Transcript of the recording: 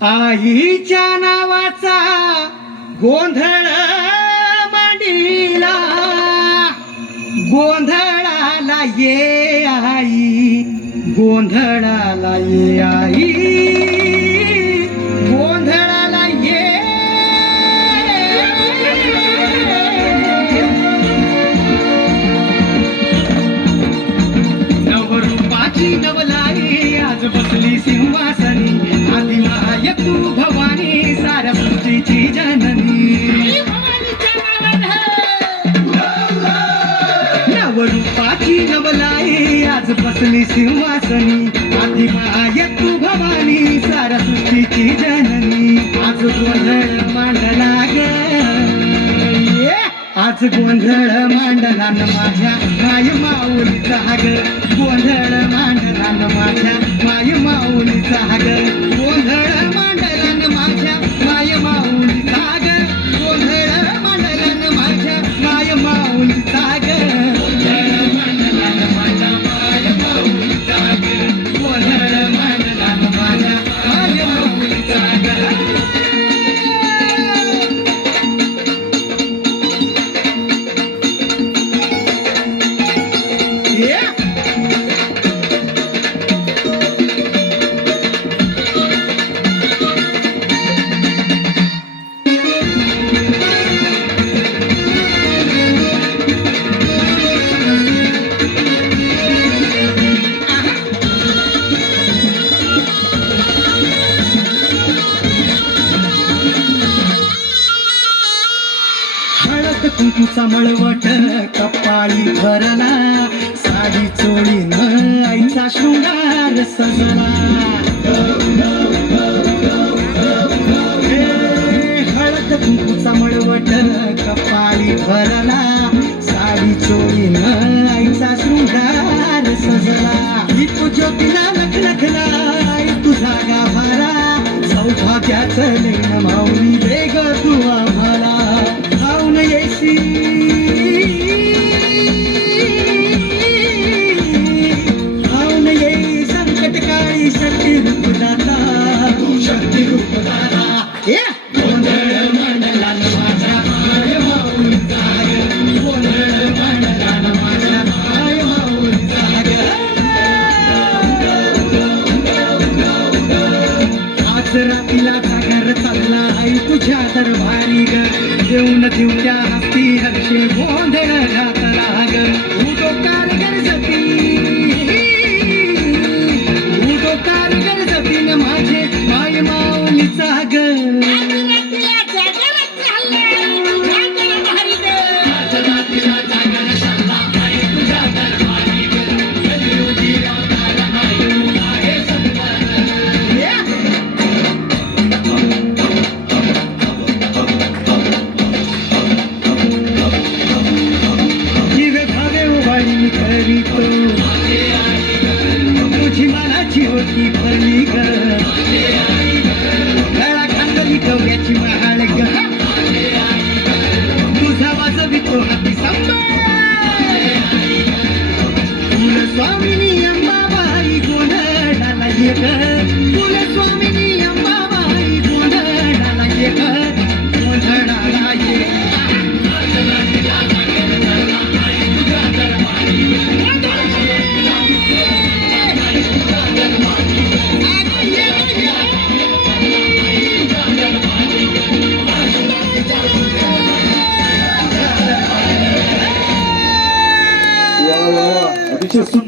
आईच्या नावाचा गोंधळ मांडीला, गोंधळाला ये आई, गोंधळाला ये आई, गोंधळाला ये. नवरूपाची नवलाई आज बसली सिंहासनी, आधी माय तू भवानी साऱ्या सृष्टीची जननी. नवरूपाची नवलाई आज बसली सिंहासनी, आधी माय तू भवानी साऱ्या सृष्टीची जननी. आज गोंधळ मांडला ग, आज गोंधळ मांडला न माझ्या माय माऊलीचा ग, गोंधळ मांडला न माझ्या माय माऊलीचा ग, गोंधळ मांडला न माझ्या माय माऊलीचा ग, गोंधळ मांडला न माझ्या माय माऊलीचा ग, गोंधळ मांडला न माझ्या माय माऊलीचा ग, गोंधळ मांडला न माझ्या माय माऊलीचा ग. हळद कुंकूचा मळवट कपाळी भरला, साडी चोळीन आईचा शृंगार सजला. हळद कुंकूचा मळवट कपाळी भरला, साडी चोळीन आईचा शृंगार सजला. दीपू ज्योतीला लखलखला तुझा गाभारा, सौभाग्याचं लेण माऊली दे ग तू आम्हाला. खाऊन येशी खाऊन येई संकट काळी शक्ती रूपदाता, तू शक्ती रूपदाता. गोंधळ मांडला न माझ्या माय माऊलीचा ग, गोंधळ मांडला न माझ्या माय माऊलीचा ग. आज रातीला जागर चालला आई तुझ्या दरबारी ग, देऊन दिवट्या हस्ती हर्षे गोंधळ घातला ग. उदो कारगर जती, उदो कारगर जती न माझे माय माऊलीचा ग. करीतो तुझी मनाची होती भरली ग, गळा खांदली गव्याची महाळ ग, तुझा वाजवितो हाती सांभाळ. कुलस्वामिनी अंबाबाई गोंधळाला ये ग, कुलस्वामिनी अंबाबाई गोंधळाला ये ग, गोंधळाला ये. वा वा वा, अतिशय